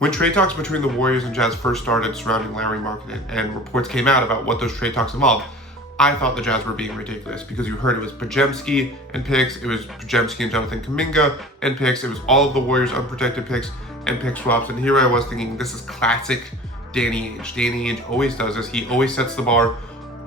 When trade talks between the Warriors and Jazz first started surrounding Lauri Markkanen and reports came out about what those trade talks involved, I thought the Jazz were being ridiculous because you heard it was Podziemski and picks, it was Podziemski and Jonathan Kuminga and picks, it was all of the Warriors' unprotected picks and pick swaps. And here I was thinking, this is classic Danny Ainge. Danny Ainge always does this. He always sets the bar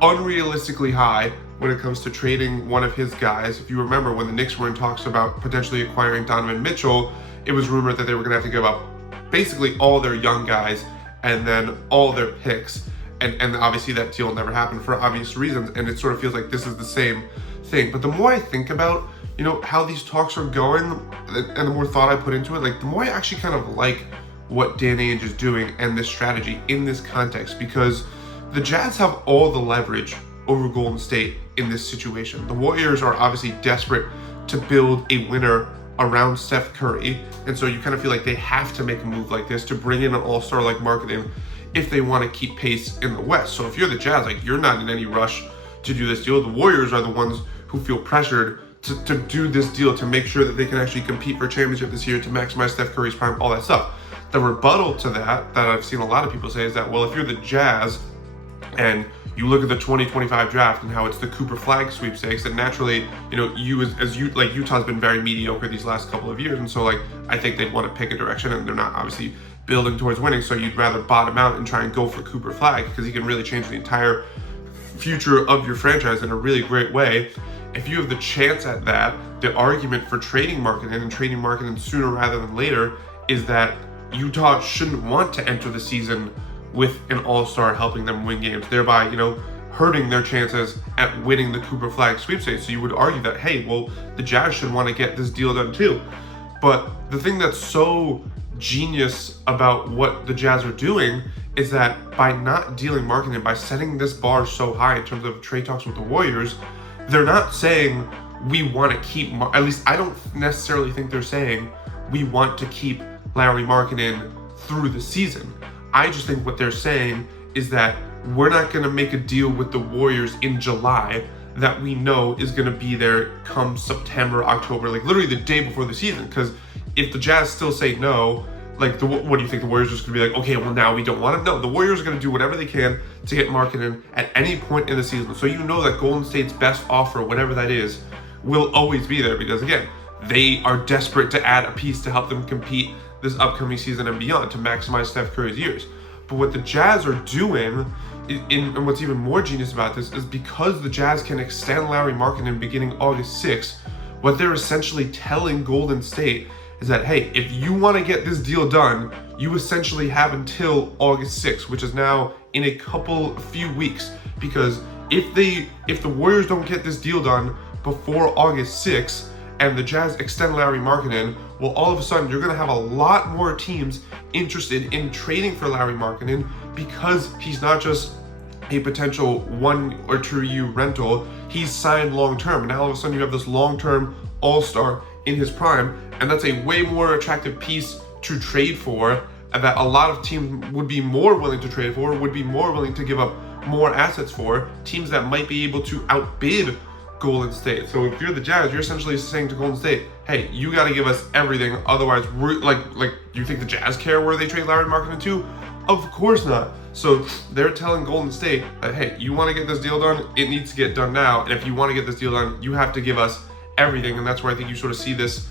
unrealistically high when it comes to trading one of his guys. If you remember, when the Knicks were in talks about potentially acquiring Donovan Mitchell, it was rumored that they were going to have to give up basically all their young guys and then all their picks. And obviously that deal never happened for obvious reasons, and it sort of feels like this is the same thing. But the more I think about, how these talks are going and the more thought I put into it, the more I actually kind of like what Danny Ainge is doing and this strategy in this context, because the Jazz have all the leverage over Golden State in this situation. The Warriors are obviously desperate to build a winner around Steph Curry, and so you kind of feel like they have to make a move like this to bring in an all-star like Markkanen if they want to keep pace in the West. So if you're the Jazz, you're not in any rush to do this deal. The Warriors are the ones who feel pressured to do this deal to make sure that they can actually compete for a championship this year, to maximize Steph Curry's prime, all that stuff. The rebuttal to that I've seen a lot of people say is that, well, if you're the Jazz and you look at the 2025 draft and how it's the Cooper Flag sweepstakes, and naturally, Utah's been very mediocre these last couple of years, and so I think they'd want to pick a direction, and they're not obviously building towards winning, so you'd rather bottom out and try and go for Cooper Flag because he can really change the entire future of your franchise in a really great way. If you have the chance at that, the argument for trading Markkanen sooner rather than later is that Utah shouldn't want to enter the season with an all-star helping them win games, thereby, hurting their chances at winning the Cooper Flag sweepstakes. So you would argue that, hey, well, the Jazz should want to get this deal done too. But the thing that's so genius about what the Jazz are doing is that by not dealing Markkanen, by setting this bar so high in terms of trade talks with the Warriors, they're not saying we want to keep, at least I don't necessarily think they're saying we want to keep Lauri Markkanen through the season. I just think what they're saying is that we're not going to make a deal with the Warriors in July that we know is going to be there come September, October, literally the day before the season. Because if the Jazz still say no, what do you think? The Warriors are just going to be okay, well, now we don't want it? No, the Warriors are going to do whatever they can to get Markkanen at any point in the season. So you know that Golden State's best offer, whatever that is, will always be there, because again, they are desperate to add a piece to help them compete this upcoming season and beyond, to maximize Steph Curry's years. But what the Jazz are doing, and what's even more genius about this, is because the Jazz can extend Lauri Markkanen beginning August 6th, what they're essentially telling Golden State is that, hey, if you want to get this deal done, you essentially have until August 6th, which is now in a few weeks. Because if the Warriors don't get this deal done before August 6th, and the Jazz extend Lauri Markkanen, well, all of a sudden, you're going to have a lot more teams interested in trading for Lauri Markkanen, because he's not just a potential 1 or 2 year rental, he's signed long-term. Now, all of a sudden, you have this long-term all-star in his prime, and that's a way more attractive piece to trade for, and that a lot of teams would be more willing to trade for, would be more willing to give up more assets for, teams that might be able to outbid Golden State. So if you're the Jazz, you're essentially saying to Golden State, hey, you got to give us everything, otherwise we're you think the Jazz care where they trade Lauri Markkanen to? Of course not. So they're telling Golden State that, hey, you want to get this deal done, it needs to get done now, and if you want to get this deal done, you have to give us everything. And that's where I think you sort of see this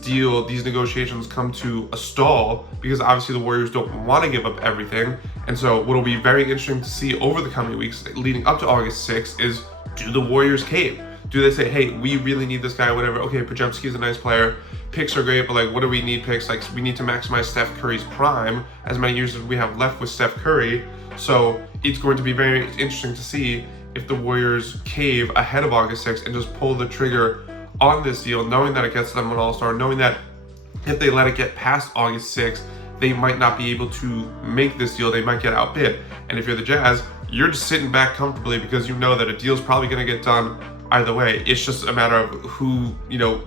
deal, these negotiations come to a stall, because obviously the Warriors don't want to give up everything. And so what'll be very interesting to see over the coming weeks leading up to August 6th is, do the Warriors cave? Do they say, hey, we really need this guy, whatever? Okay, Podziemski is a nice player. Picks are great, but what do we need picks? We need to maximize Steph Curry's prime, as many years as we have left with Steph Curry. So it's going to be very interesting to see if the Warriors cave ahead of August 6th and just pull the trigger on this deal, knowing that it gets them an all-star, knowing that if they let it get past August 6th, they might not be able to make this deal. They might get outbid. And if you're the Jazz, you're just sitting back comfortably, because you know that a deal's probably going to get done either way. It's just a matter of who,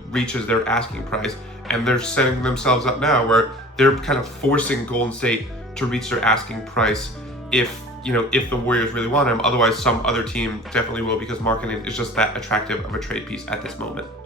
reaches their asking price. And they're setting themselves up now where they're kind of forcing Golden State to reach their asking price if the Warriors really want him. Otherwise, some other team definitely will, because Markkanen is just that attractive of a trade piece at this moment.